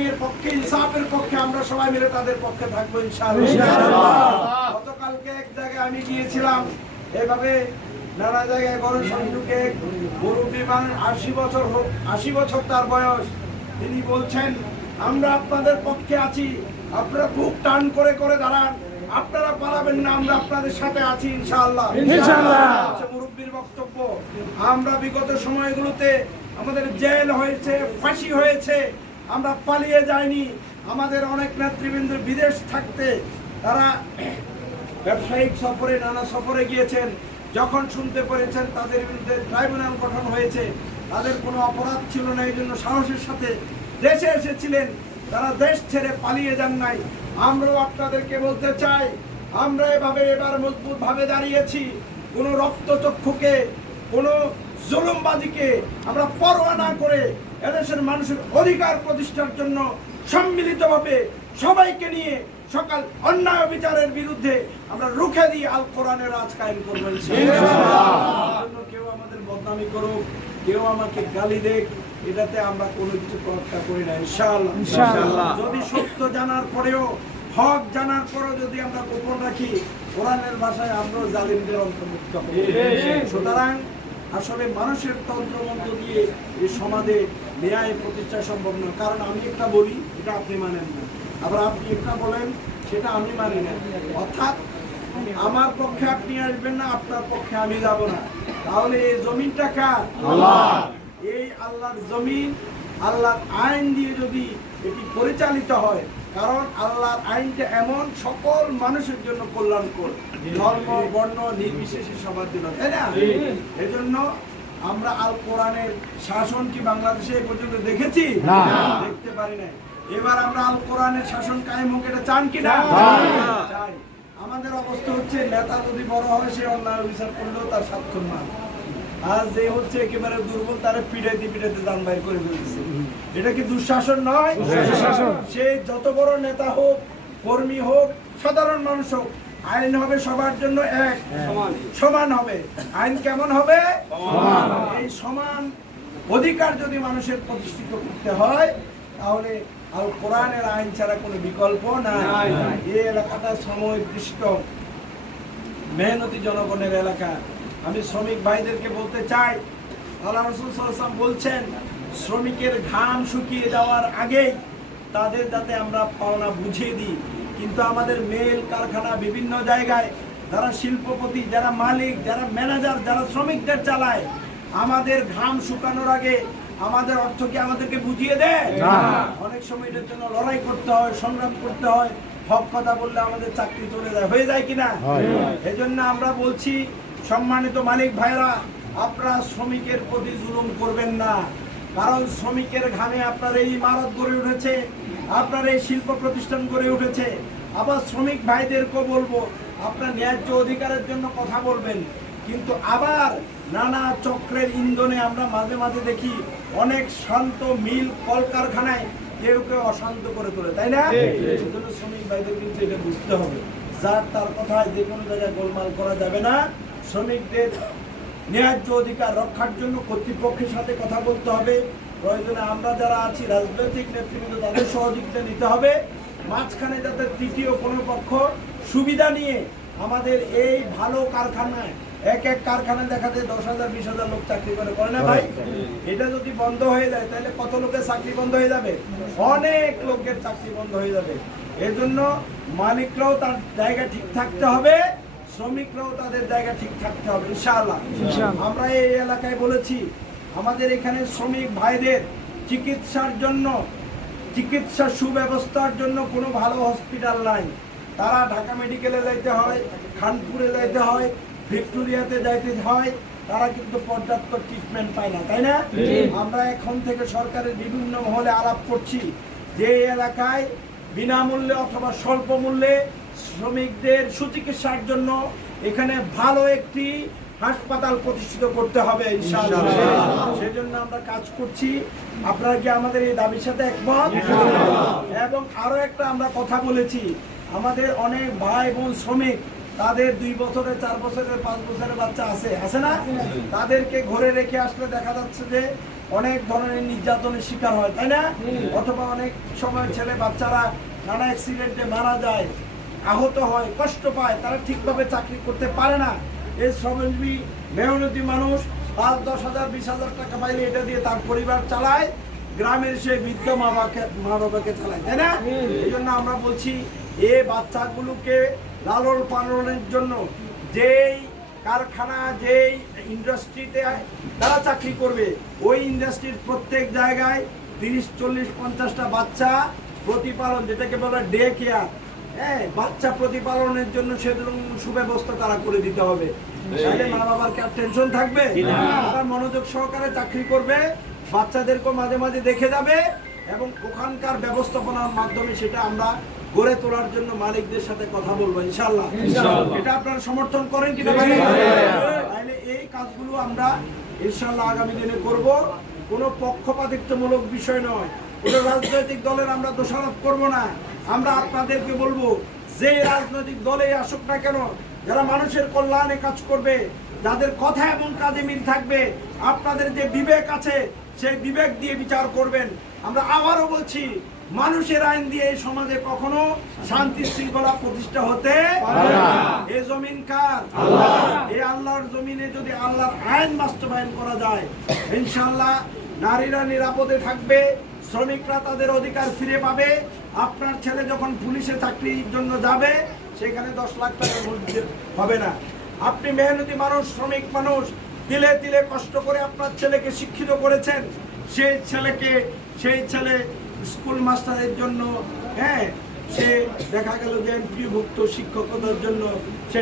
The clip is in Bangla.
ন্যায়ের পক্ষে ইনসাফের পক্ষে আমরা সবাই মিলে তাদের পক্ষে থাকব ইনশাআল্লাহ। গতকালকে এক জায়গায় আমি গিয়েছিলাম এভাবে নানা জায়গায় গণসংযোগে মুরব্বী মানুষ আশি বছর হোক আশি বছর তার বয়স তিনি বলছেন আমরা আপনাদের পক্ষে আছি আপনারা বুক টান করে করে দাঁড়ান আপনারা পালাবেন না আমরা আপনাদের সাথে আছি ইনশাআল্লাহ। মুরব্বীর বক্তব্য আমরা বিগত সময়গুলোতে আমাদের জেল হয়েছে ফাঁসি হয়েছে আমরা পালিয়ে যাইনি। আমাদের অনেক নেতৃবৃন্দ বিদেশ থাকতে তারা ব্যবসায়িক সফরে, নানা সফরে গিয়েছেন। যখন শুনতে পেরেছেন তাদের বিরুদ্ধে ট্রাইব্যুনাল গঠন হয়েছে, তাদের কোনো অপরাধ ছিল না, এই জন্য সাহসের সাথে দেশে এসেছিলেন। তারা দেশ ছেড়ে পালিয়ে যান নাই। আমরাও আপনাদেরকে বলতে চাই, আমরা এভাবে এবার মজবুত ভাবে দাঁড়িয়েছি। কোনো রক্তচক্ষুকে, কোনো জুলুমবাদীকে আমরা পরোয়া না করে এদেশের মানুষের অধিকার প্রতিষ্ঠার জন্য সম্মিলিতভাবে সবাইকে নিয়ে সকাল অন্যায় বিচারের বিরুদ্ধে আমরা রুখে দিয়ে আল কোরআনের রাজ কায়েম করব কেউ আমাদের বদনামি করুক কেউ আমাকে গালি দেখ এটাতে আমরা কোনো কিছু প্রত্যাখ্যা করি না ইনশাআল্লাহ। ইনশাআল্লাহ। যদি সত্য জানার পরেও হক জানার পরেও যদি আমরা গোপন রাখি কোরআনের ভাষায় আমরাও জালিমদের অন্তর্ভুক্ত সুতরাং আসলে মানুষের তন্ত্রমন্ত্র দিয়ে এই সমাজে ন্যায় প্রতিষ্ঠা সম্ভব নয়। কারণ আমি একটা বলি এটা আপনি মানেন না। আবার আপনি একটা বলেন সেটা আমি মানি না। অর্থাৎ আমার পক্ষে আপনি আসবেন না আপনার পক্ষে আমি যাব না। তাহলে এই জমিনটা কার? এই আল্লাহর জমিন আল্লাহর আইন দিয়ে যদি এটি পরিচালিত হয় কারণ আল্লাহর আইনটা এমন সকল মানুষের জন্য কল্যাণকর। ধর্ম বর্ণ নির্বিশেষে সবার জন্য তাই না? এজন্য আমরা আল কোরআনের শাসন কি বাংলাদেশে এ পর্যন্ত দেখেছি? না। দেখতে পারি না এবার আমরা আল কোরআনের শাসন কায়েম হোক এটা চান কি না? চাই। আমাদের অবস্থা হচ্ছে নেতা যদি বড় হয় সে অন্যায় বিচার করলেও তার স্বাক্ষর না আজ যে হচ্ছে একেবারে দুর্বল তারা পিড়াইতে পিড়াইতে দান বাইর করে ফেলতেছে। এটা কি দুঃশাসন নয়? দুঃশাসন। সে যত বড় নেতা হোক কর্মী হোক সাধারণ মানুষ হোক আইন হবে সবার জন্য এক। সমান। হবে। আইন কেমন হবে? এই সমান অধিকার যদি মানুষের প্রতিষ্ঠিত করতে হয় তাহলে আল কোরআনের আইন ছাড়া কোনো বিকল্প নাই। এই এলাকাটা সময় মেহনতি জনগণের এলাকা। আমি শ্রমিক ভাইদেরকে বলতে চাই আল্লাহ রসুল সাল্লাম বলছেন শ্রমিকের ঘাম শুকিয়ে যাওয়ার আগেই তাদের যাতে আমরা পাওনা বুঝিয়ে দিই। কিন্তু আমাদের মেল কারখানা বিভিন্ন জায়গায় যারা শিল্পপতি যারা মালিক যারা ম্যানেজার যারা শ্রমিকদের চালায় আমাদের ঘাম শুকানোর আগে আমাদের অর্থ কি আমাদেরকে বুঝিয়ে দেয়? অনেক সময় এটার জন্য লড়াই করতে হয় সংগ্রাম করতে হয় হক কথা বললে আমাদের চাকরি চলে যায় হয়ে যায় কিনা। এজন্য আমরা বলছি সম্মানিত মালিক ভাইরা আপনারা শ্রমিকের প্রতি জুলুম করবেন না কারণ শ্রমিকের ঘামে আপনার এই ইমারত গড়ে উঠেছে। আপনার এই শিল্প প্রতিষ্ঠান গড়ে উঠেছে। আবার শ্রমিক ভাইদেরকেও বলব আপনার ন্যায্য অধিকারের জন্য কথা বলবেন। কিন্তু আবার নানা চক্রের ইন্ধনে আমরা মাঝে মাঝে দেখি অনেক শান্ত মিল কলকারখানায় কেউ কেউ অশান্ত করে তোলে তাই না? সেজন্য শ্রমিক ভাইদের কিন্তু এটা বুঝতে হবে। যার তার কথায় যে কোনো জায়গায় গোলমাল করা যাবে না। শ্রমিকদের ন্যায্য অধিকার রক্ষার জন্য কর্তৃপক্ষের সাথে কথা বলতে হবে। প্রয়োজনে আমরা যারা আছি রাজনৈতিক নেতৃবৃন্দ তাদের সহযোগিতা নিতে হবে। মাঝখানে যাতে তৃতীয় কোনো পক্ষ সুবিধা নিয়ে আমাদের এই ভালো কারখানায় এক এক কারখানায় দেখা যায় দশ হাজার বিশ হাজার লোক চাকরি করে করে না ভাই? এটা যদি বন্ধ হয়ে যায় তাহলে কত লোকের চাকরি বন্ধ হয়ে যাবে? অনেক লোকের চাকরি বন্ধ হয়ে যাবে। এজন্য মালিকরাও তার জায়গা ঠিক থাকতে হবে শ্রমিকরাও তাদের জায়গা ঠিক থাকতে হবে ইনশাআল্লাহ। ইনশাআল্লাহ। আমরা এই এলাকায় বলেছি আমাদের এখানে শ্রমিক ভাইদের চিকিৎসার জন্য চিকিৎসা সুব্যবস্থার জন্য কোনো ভালো হসপিটাল নাই। তারা ঢাকা মেডিকেলে যাইতে হয় খানপুরে যাইতে হয় ভিক্টোরিয়াতে যাইতে হয় তারা কিন্তু পর্যাপ্ত ট্রিটমেন্ট পায় না তাই না? আমরা এখন থেকে সরকারের বিভিন্ন মহলে আলাপ করছি যে এলাকায় বিনামূল্যে অথবা স্বল্প মূল্যে শ্রমিকদের সুচিকিৎসার জন্য এখানে ভালো একটি হাসপাতাল প্রতিষ্ঠিত করতে হবে সেজন্য আমরা কাজ করছি। আপনারা কি আমাদের এই দাবির সাথে একমত? এবং আরও একটা আমরা কথা বলেছি আমাদের অনেক ভাই বোন শ্রমিক তাদের দুই বছরের চার বছরের পাঁচ বছরের বাচ্চা আছে আছে না? তাদেরকে ঘরে রেখে আসলে দেখা যাচ্ছে যে অনেক ধরনের নির্যাতনের শিকার হয় তাই না? অথবা অনেক সময় ছেলে বাচ্চারা নানা অ্যাক্সিডেন্টে মারা যায় আহত হয় কষ্ট পায় তারা ঠিকভাবে চাকরি করতে পারে না। এই শ্রমজীবী মেহনতি মানুষ পাঁচ দশ হাজার বিশ হাজার টাকা পাইলে এটা দিয়ে তার পরিবার চালায় গ্রামের সে বৃদ্ধ মা বাবাকে মা বাবাকে চালায় তাই না? এই জন্য আমরা বলছি এ বাচ্চাগুলোকে লালন পালনের জন্য যেই কারখানা যেই ইন্ডাস্ট্রিতে তারা চাকরি করবে ওই ইন্ডাস্ট্রির প্রত্যেক জায়গায় তিরিশ চল্লিশ পঞ্চাশটা বাচ্চা প্রতিপালন যেটাকে বলে ডে কেয়ার। হ্যাঁ বাচ্চা প্রতিপালনের জন্য সেরকম সুব্যবস্থা তারা করে দিতে হবে। তাহলে মা বাবার কি আর টেনশন থাকবে? তারা মনোযোগ সহকারে চাকরি করবে বাচ্চাদেরকে মাঝে মাঝে দেখে যাবে এবং ওখানকার ব্যবস্থাপনার মাধ্যমে সেটা আমরা গড়ে তোলার জন্য মালিকদের সাথে কথা বলব ইনশাল্লাহ এটা আপনারা সমর্থন করেন কিনা? তাহলে এই কাজগুলো আমরা ইনশাল্লাহ আগামী দিনে করব। কোনো পক্ষপাতিত্বমূলক বিষয় নয়। কোনো রাজনৈতিক দলের আমরা দোষারোপ করব না। আমরা আপনাদেরকে বলব যে রাজনৈতিক দলে আসুক না কেন যারা মানুষের কল্যাণে কাজ করবে যাদের কথা এবং কাজে মিল থাকবে আপনাদের যে বিবেক আছে সেই বিবেক দিয়ে বিচার করবেন। আমরা আবারও বলছি মানুষের আইন দিয়ে এই সমাজে কখনো শান্তি শৃঙ্খলা প্রতিষ্ঠা হতে এ জমিন কার? এই আল্লাহর জমিনে যদি আল্লাহর আইন বাস্তবায়ন করা যায় ইনশাআল্লাহ নারীরা নিরাপদে থাকবে শ্রমিকরা তাদের অধিকার ফিরে পাবে। আপনার ছেলে যখন পুলিশে চাকরির জন্য যাবে, সেখানে দশ লাখ টাকা ঘুষ হবে না। আপনি মেহনতি মানুষ, শ্রমিক মানুষ তিলে তিলে কষ্ট করে আপনার ছেলেকে শিক্ষিত করেছেন। সেই ছেলেকে, সেই ছেলে স্কুল মাস্টারের জন্য হ্যাঁ সে দেখা গেল যে এমপিভুক্ত শিক্ষকতার জন্য সে